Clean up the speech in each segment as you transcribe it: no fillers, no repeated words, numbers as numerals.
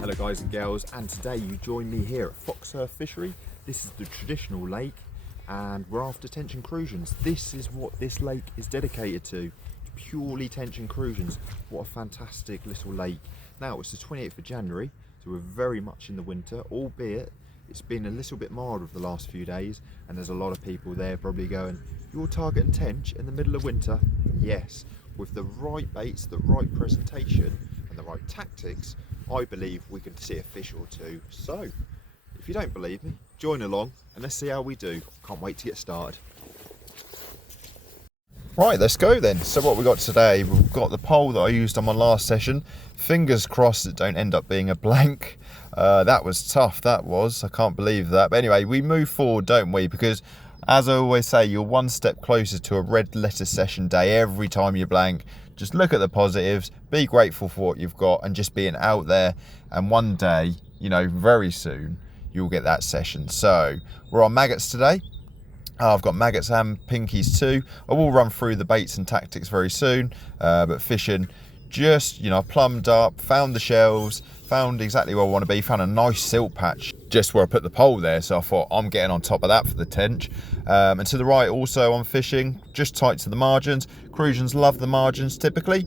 Hello guys and girls, and today you join me here at Foxsurf Fishery. This is the traditional lake and we're after tench and crucians. This is what this lake is dedicated to, purely tench and crucians. What a fantastic little lake. Now it's the 28th of January, so we're very much in the winter, albeit it's been a little bit mild over the last few days, and there's a lot of people there probably going, you're targeting tench in the middle of winter? Yes, with the right baits, the right presentation and the right tactics, I believe we can see a fish or two. So if you don't believe me, join along and let's see how we do. Can't wait to get started. Right, let's go then. So what we got today, we've got the pole that I used on my last session. Fingers crossed it don't end up being a blank. That was tough, that was. I can't believe that. But anyway, we move forward, don't we? Because as I always say, you're one step closer to a red letter session day every time you blank. Just look at the positives, be grateful for what you've got, and just being out there. And one day, you know, very soon, you'll get that session. So we're on maggots today. I've got maggots and pinkies too. I will run through the baits and tactics very soon, but fishing, just, you know, plumbed up, found the shelves, found exactly where I want to be, found a nice silt patch just where I put the pole there, so I thought I'm getting on top of that for the tench. And to the right also I'm fishing, just tight to the margins. Crucians love the margins typically,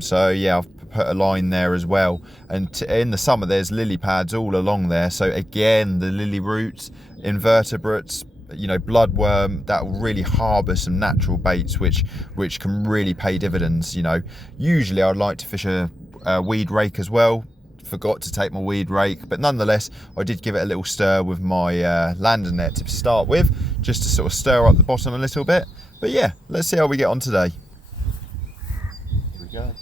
so yeah, I've put a line there as well. And in the summer there's lily pads all along there, so again the lily roots, invertebrates, you know, bloodworm, that will really harbour some natural baits which can really pay dividends. You know, usually I'd like to fish a weed rake as well. Forgot to take my weed rake, but nonetheless I did give it a little stir with my lander net to start with, just to sort of stir up the bottom a little bit. But yeah, let's see how we get on today. Here we go.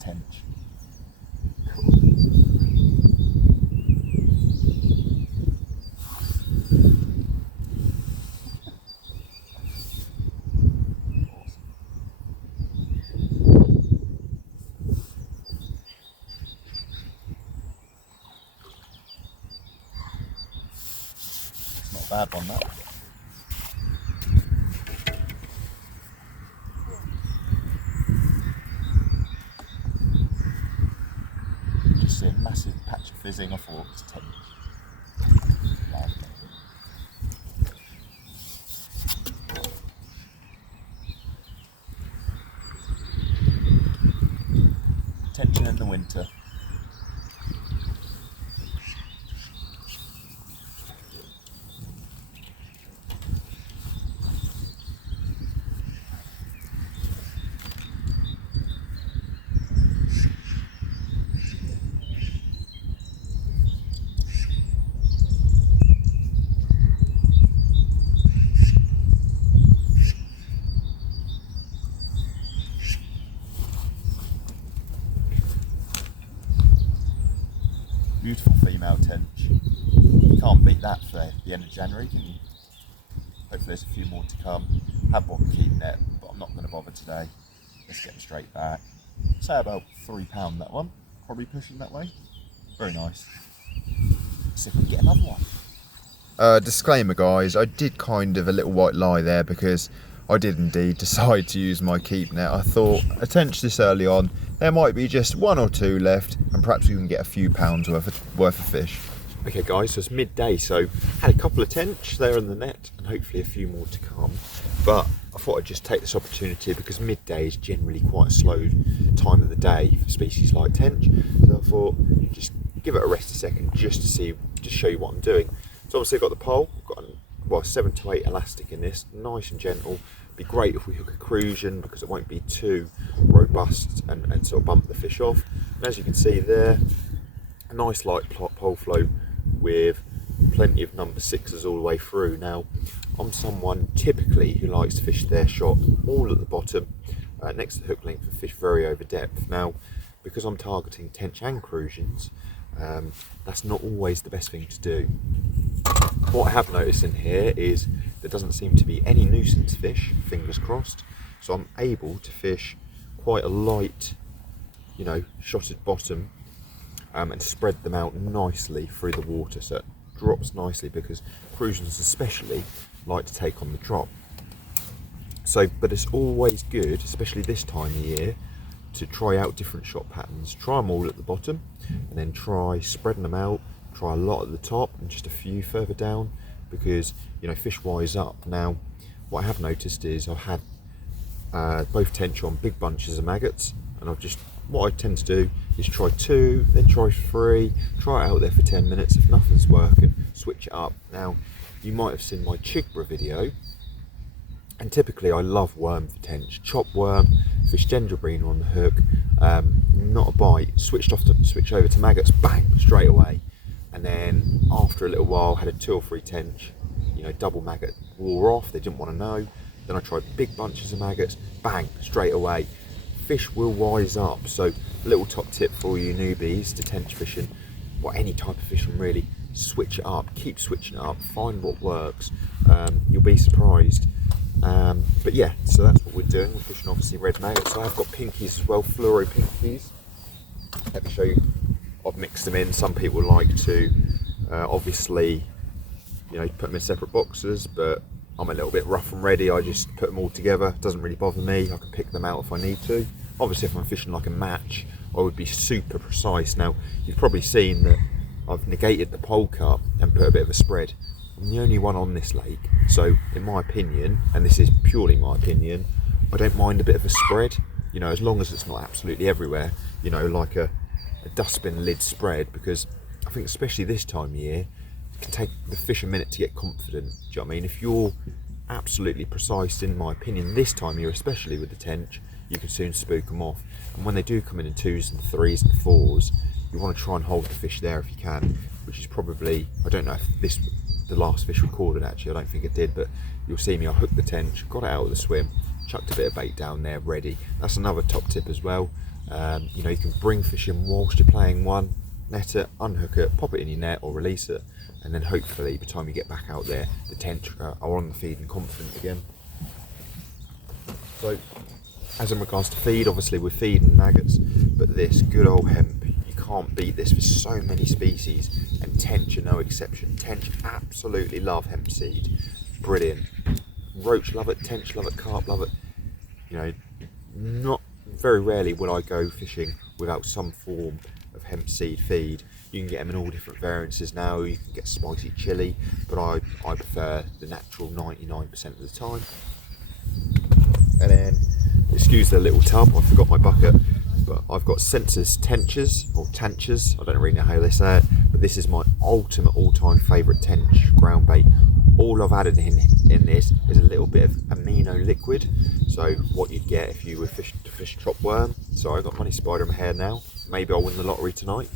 Tench. Bad one, that. Just see a massive patch of fizzing. I thought it was tench. Tension in the winter. Beautiful female tench. You can't beat that for the end of January, can you? Hopefully there's a few more to come. Have bought a keep net, but I'm not going to bother today. Let's get them straight back. Say about £3 that one. Probably pushing that way. Very nice. Let's see if we can get another one. Disclaimer guys, I did kind of a little white lie there because I did indeed decide to use my keep net. I thought, a tench this early on, there might be just one or two left and perhaps we can get a few pounds worth of fish. Okay guys, so it's midday, so had a couple of tench there in the net and hopefully a few more to come. But I thought I'd just take this opportunity because midday is generally quite a slow time of the day for species like tench. So I thought, just give it a rest a second just to show you what I'm doing. So obviously I've got the pole, I've got 7 to 8 elastic in this, nice and gentle. Be great if we hook a crucian because it won't be too robust and sort of bump the fish off. And as you can see there, a nice light pole float with plenty of number 6s all the way through. Now I'm someone typically who likes to fish their shot all at the bottom next to the hook length and fish very over depth. Now because I'm targeting tench and crucians, that's not always the best thing to do. What I have noticed in here is there doesn't seem to be any nuisance fish, fingers crossed, so I'm able to fish quite a light, you know, shotted bottom and spread them out nicely through the water, so it drops nicely because crucians especially like to take on the drop. So, but it's always good, especially this time of year, to try out different shot patterns. Try them all at the bottom, and then try spreading them out. Try a lot at the top and just a few further down, because you know, fish wise up. Now, what I have noticed is I've had both tench on big bunches of maggots, and what I tend to do is try 2, then try 3, try it out there for 10 minutes. If nothing's working, switch it up. Now, you might have seen my chigbra video, and typically I love worm for tench. Chop worm, fish dendrobrina on the hook, not a bite, switch over to maggots, bang, straight away. And then after a little while, had a 2 or 3 tench, you know, double maggot wore off, they didn't want to know. Then I tried big bunches of maggots, bang, straight away. Fish will wise up. So a little top tip for you newbies to tench fishing, or any type of fishing really, switch it up, keep switching it up, find what works. You'll be surprised. But yeah, so that's what we're doing. We're fishing obviously red maggots. I've got pinkies as well, fluoro pinkies. Let me show you. I've mixed them in. Some people like to obviously, you know, put them in separate boxes, but I'm a little bit rough and ready. I just put them all together. It doesn't really bother me. I can pick them out if I need to. Obviously, if I'm fishing like a match, I would be super precise. Now, you've probably seen that I've negated the pole cut and put a bit of a spread. I'm the only one on this lake, so in my opinion, and this is purely my opinion, I don't mind a bit of a spread, you know, as long as it's not absolutely everywhere, you know, like a dustbin lid spread, because I think especially this time of year, it can take the fish a minute to get confident. Do you know what I mean? If you're absolutely precise, in my opinion, this time of year, especially with the tench, you can soon spook them off. And when they do come in 2s and 3s and 4s, you want to try and hold the fish there if you can, which is probably, I don't know if the last fish recorded actually, I don't think it did, but you'll see me, I hooked the tench, got it out of the swim, chucked a bit of bait down there, ready. That's another top tip as well. You know, you can bring fish in whilst you're playing one, net it, unhook it, pop it in your net or release it, and then hopefully by the time you get back out there, the tench are on the feed and confident again. So, as in regards to feed, obviously we're feeding maggots, but this good old hemp, you can't beat this for so many species, and tench are no exception. Tench absolutely love hemp seed, brilliant. Roach love it, tench love it, carp love it. You know, not very rarely will I go fishing without some form of hemp seed feed. You can get them in all different variances now. You can get spicy chili, but I prefer the natural 99% of the time. And then, excuse the little tub, I forgot my bucket, but I've got Senses Tenchers, or Tanchers, I don't really know how they say it, but this is my ultimate all-time favourite tench ground bait. All I've added in this is a little bit of amino liquid, so what you'd get if you were fishing to fish chop worm. Sorry, I've got money spider in my hair now, maybe I'll win the lottery tonight.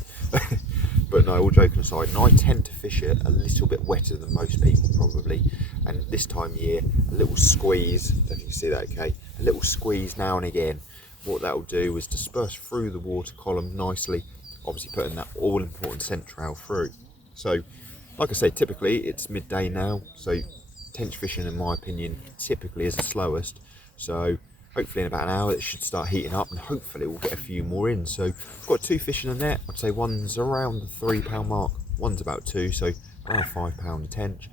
But no, all joking aside, and I tend to fish it a little bit wetter than most people probably, and this time of year, a little squeeze, I don't know if you can see that okay, a little squeeze now and again, what that will do is disperse through the water column nicely, obviously putting that all important scent trail through. So, like I say, typically it's midday now, so tench fishing in my opinion typically is the slowest, so hopefully in about an hour it should start heating up, and hopefully we'll get a few more in. So I've got 2 fish in the net. I'd say one's around the £3 mark, one's about 2, so around £5 a tench.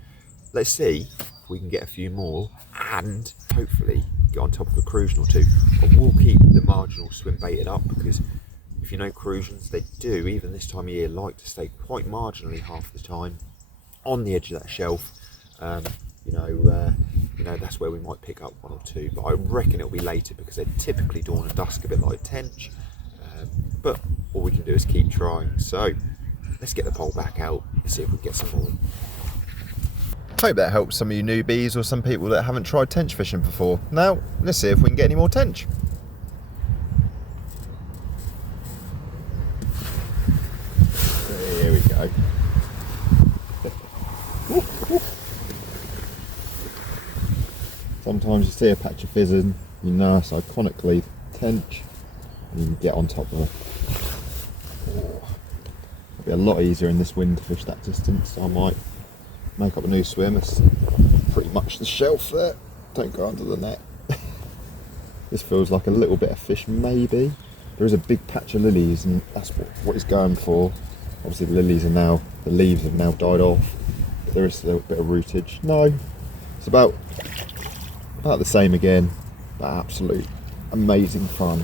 Let's see if we can get a few more and hopefully get on top of a crucian or 2. I will keep the marginal swim baited up, because if you know crucians, they do, even this time of year, like to stay quite marginally half the time on the edge of that shelf. You know, that's where we might pick up 1 or 2, but I reckon it'll be later because they typically dawn at dusk, a bit like tench. But all we can do is keep trying. So let's get the pole back out and see if we can get some more. Hope that helps some of you newbies or some people that haven't tried tench fishing before. Now let's see if we can get any more tench. Here we go. Sometimes you see a patch of fizzing, you know it's iconically tench, and you can get on top of it. Oh, it'll be a lot easier in this wind to fish that distance, so I might make up a new swim. It's pretty much the shelf there, don't go under the net. This feels like a little bit of fish maybe. There is a big patch of lilies and that's what it's going for. Obviously the lilies are now, the leaves have now died off, but there is a little bit of rootage. No, it's about About the same again, but absolute amazing fun.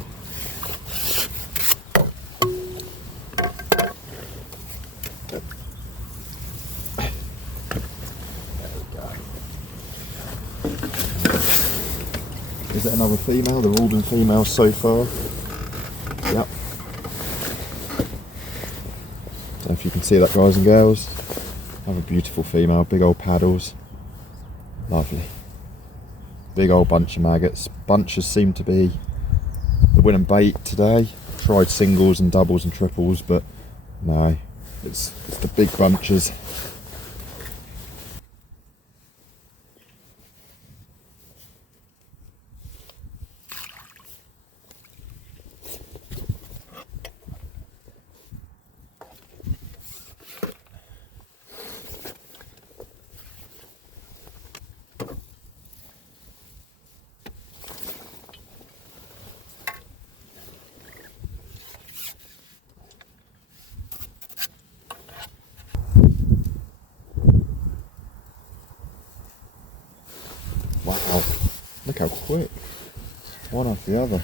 Is it another female? They've all been females so far. Yep. Don't know if you can see that, guys and girls. Have a beautiful female, big old paddles. Lovely. Big old bunch of maggots. Bunches seem to be the winning bait today. Tried singles and doubles and triples, but no, it's the big bunches. Wow, look how quick. One after the other.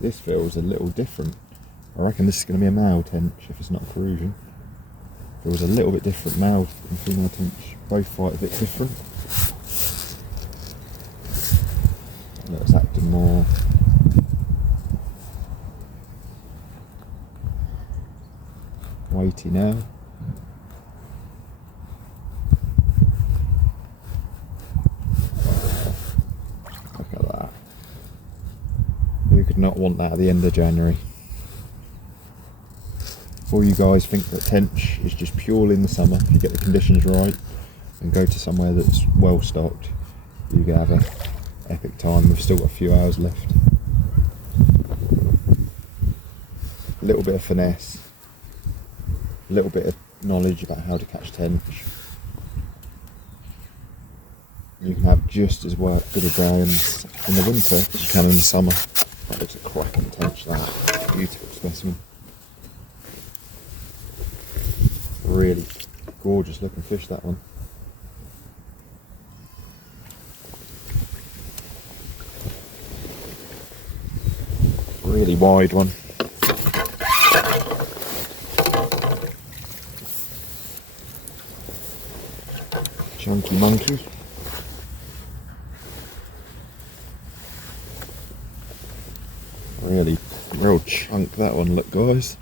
This feels a little different. I reckon this is going to be a male tench if it's not Cruzan. Feels a little bit different. Male and female tench both fight a bit different. It's acting more weighty now. Look at that. Who could not want that at the end of January? All you guys think that tench is just purely in the summer, if you get the conditions right and go to somewhere that's well stocked, you can have an epic time. We've still got a few hours left. A little bit of finesse, a little bit of knowledge about how to catch tench. You can have just as good a day in the winter as you can in the summer. That looks a cracking tench, that. Beautiful specimen. Really gorgeous looking fish, that one. Really wide one. Chunky monkey. Really real chunk, that one. Look, guys,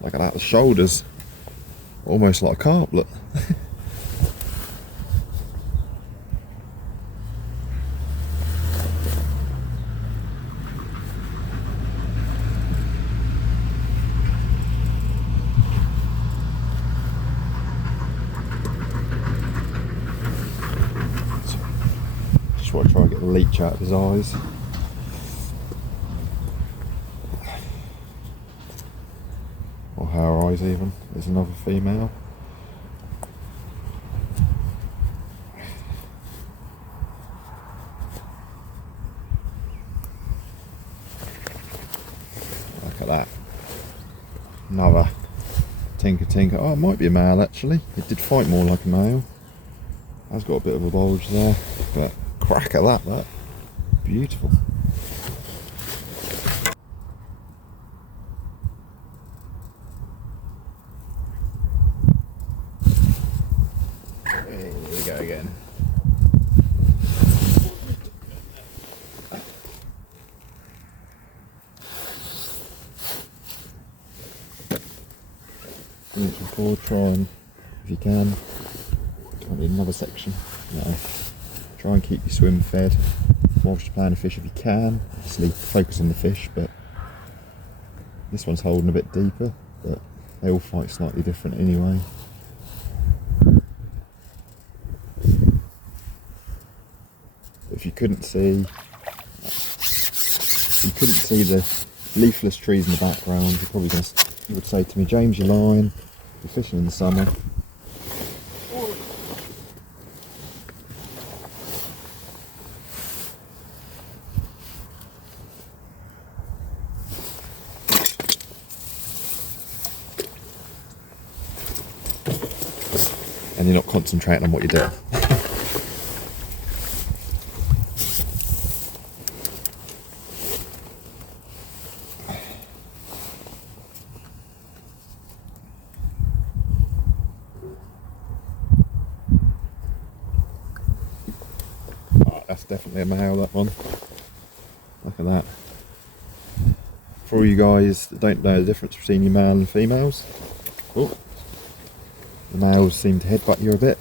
look at that, the shoulders. Almost like a carp, look. Just want to try and get the leech out of his eyes. Or her eyes even. There's another female. Look at that. Another tinker. Oh, it might be a male actually. It did fight more like a male. Has got a bit of a bulge there, but crack at that. Beautiful. Here we go again. Bring it forward, try and, if you can, might need another section. No. Try and keep your swim fed whilst you're playing a fish if you can. Obviously focus on the fish, but this one's holding a bit deeper, but they all fight slightly different anyway. If you couldn't see the leafless trees in the background, you're probably you would say to me, James, you're lying, you're fishing in the summer. and you're not concentrating on what you're doing. Oh, that's definitely a male, that one. Look at that. For all you guys that don't know the difference between your male and females, oh, the males seem to headbutt you a bit,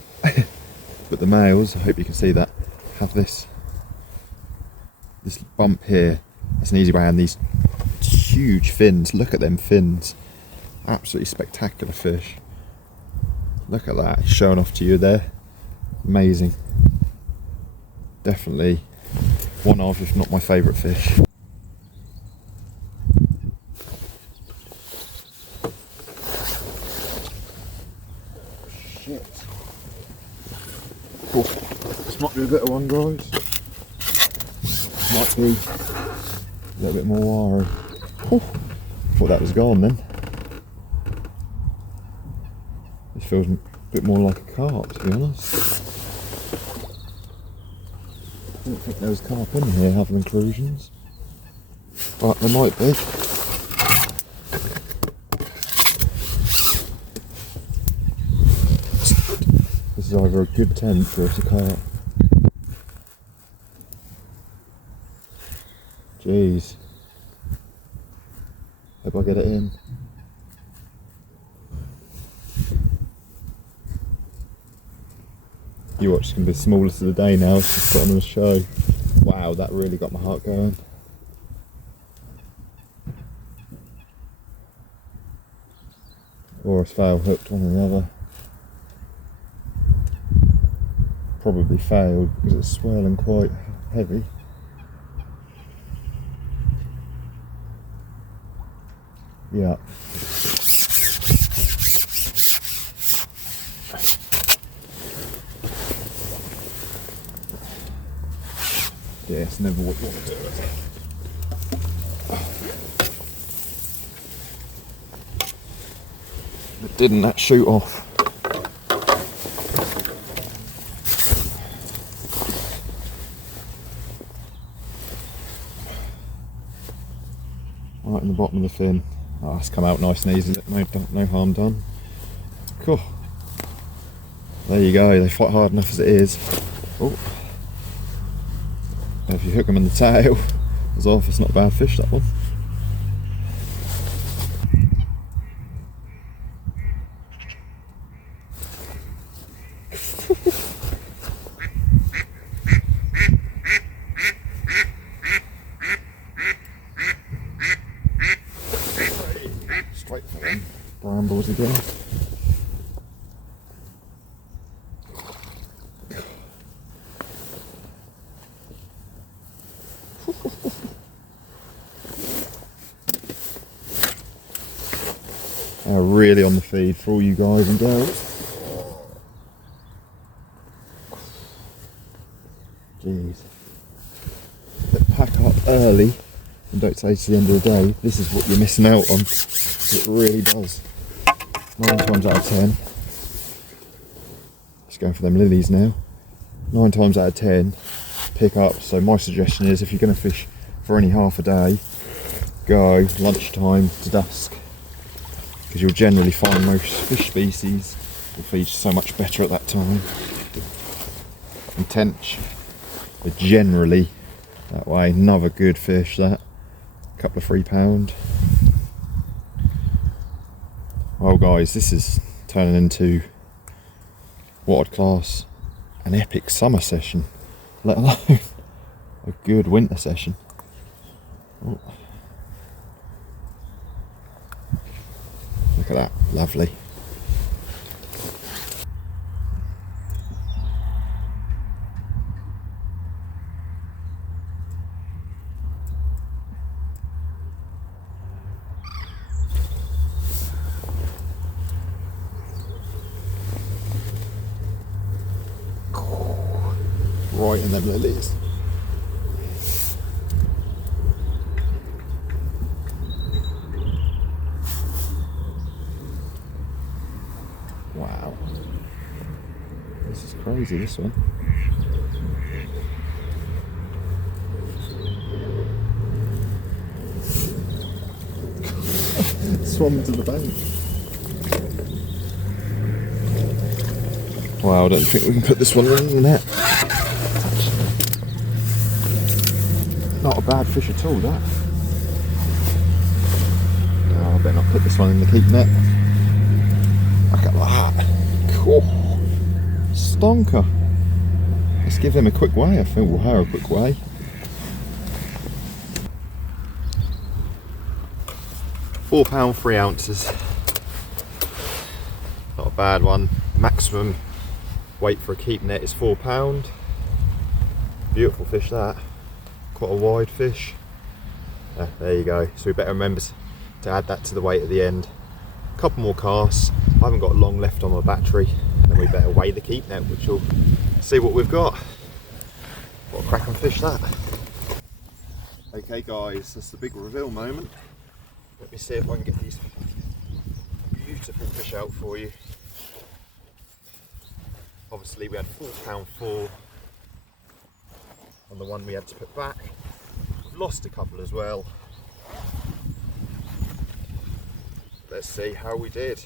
but the males, I hope you can see that, have this bump here. That's an easy way, and these huge fins. Look at them fins. Absolutely spectacular fish. Look at that, showing off to you there. Amazing. Definitely one of, if not my favourite fish. Shit. Oh, this might be a better one, guys. Might be a little bit more wiry. Oh, thought that was gone then. This feels a bit more like a carp, to be honest. I don't think there was carp in here other than crucians, but there might be. This is either a good tench or it's a carp. Jeez. Hope I get it in. You watch, it's going to be the smallest of the day now, it's just put on a show. Wow, that really got my heart going. Or a fail hooked, one or the other. Probably failed because it's swirling quite heavy. Yeah. Yeah, it's never what you want to do, is it? But didn't that shoot off? Right in the bottom of the fin. Oh, it's come out nice and easy, no harm done. Cool. There you go, they fight hard enough as it is. Oh. If you hook them in the tail, it's off, it's not a bad fish, that one. Straight for them. Brambles again. Really on the feed for all you guys and girls. Jeez. But pack up early and don't say to the end of the day, this is what you're missing out on. It really does. 9 times out of 10. Just going for them lilies now. 9 times out of 10, pick up. So my suggestion is, if you're going to fish for only half a day, go lunchtime to dusk. Because you'll generally find most fish species will feed so much better at that time. And tench are generally that way. Another good fish, that. A couple of £3. Well guys, this is turning into what I'd class an epic summer session, let alone a good winter session. Oh. Look at that, lovely. Right in them lilies. Wow. This is crazy, this one. Swam to the bank. Wow, I don't think we can put this one in the net. Not a bad fish at all, that. No, I better not put this one in the keep net. Look at that. Cool. Stonker. Let's give them a quick weigh. I think we'll hire a quick weigh. £4 3 ounces. Not a bad one. Maximum weight for a keep net is £4. Beautiful fish, that. Quite a wide fish. There you go. So we better remember to add that to the weight at the end. A couple more casts. I haven't got long left on my battery. Then we better weigh the keep net, which will see what we've got. What a cracking fish that. Okay guys, that's the big reveal moment. Let me see if I can get these beautiful fish out for you. Obviously we had £4 4 on the one we had to put back. We've lost a couple as well. Let's see how we did.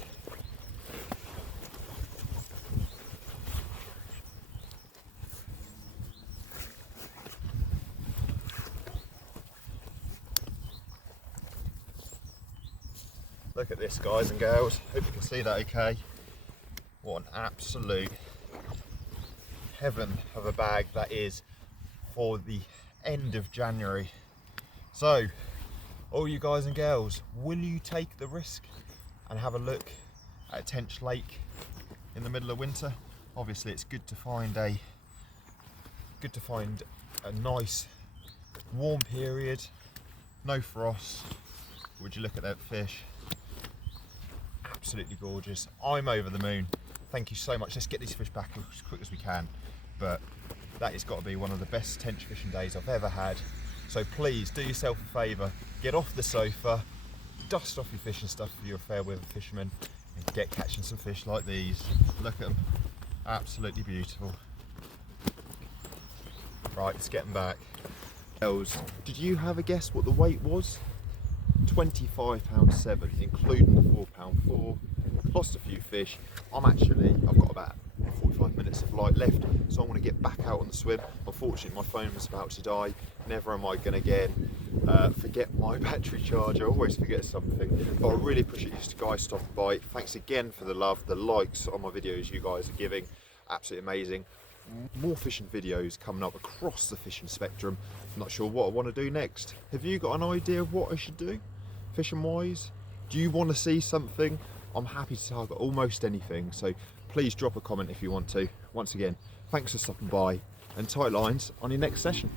Look at this, guys and girls. Hope you can see that okay. What an absolute heaven of a bag that is for the end of January. So, all you guys and girls, will you take the risk and have a look at Tench Lake in the middle of winter? Obviously, it's good to find a nice warm period, no frost. Would you look at that fish? Absolutely gorgeous. I'm over the moon. Thank you so much. Let's get these fish back as quick as we can. But that has got to be one of the best tench fishing days I've ever had. So please do yourself a favour, get off the sofa, dust off your fishing stuff if you're a fair weather fisherman, and get catching some fish like these. Look at them, absolutely beautiful. Right, let's get them back. Did you have a guess what the weight was? £25 7, including the £4 4. Lost a few fish. I've got about 45 minutes of light left, so I'm going to get back out on the swim. Unfortunately, my phone was about to die. Never am I going to again forget my battery charger. I always forget something. But I really appreciate you guys stopping by. Thanks again for the love, the likes on my videos you guys are giving. Absolutely amazing. More fishing videos coming up across the fishing spectrum. I'm not sure what I want to do next. Have you got an idea of what I should do, fishing wise? Do you want to see something? I'm happy to target almost anything, so please drop a comment if you want to. Once again, thanks for stopping by, and tight lines on your next session.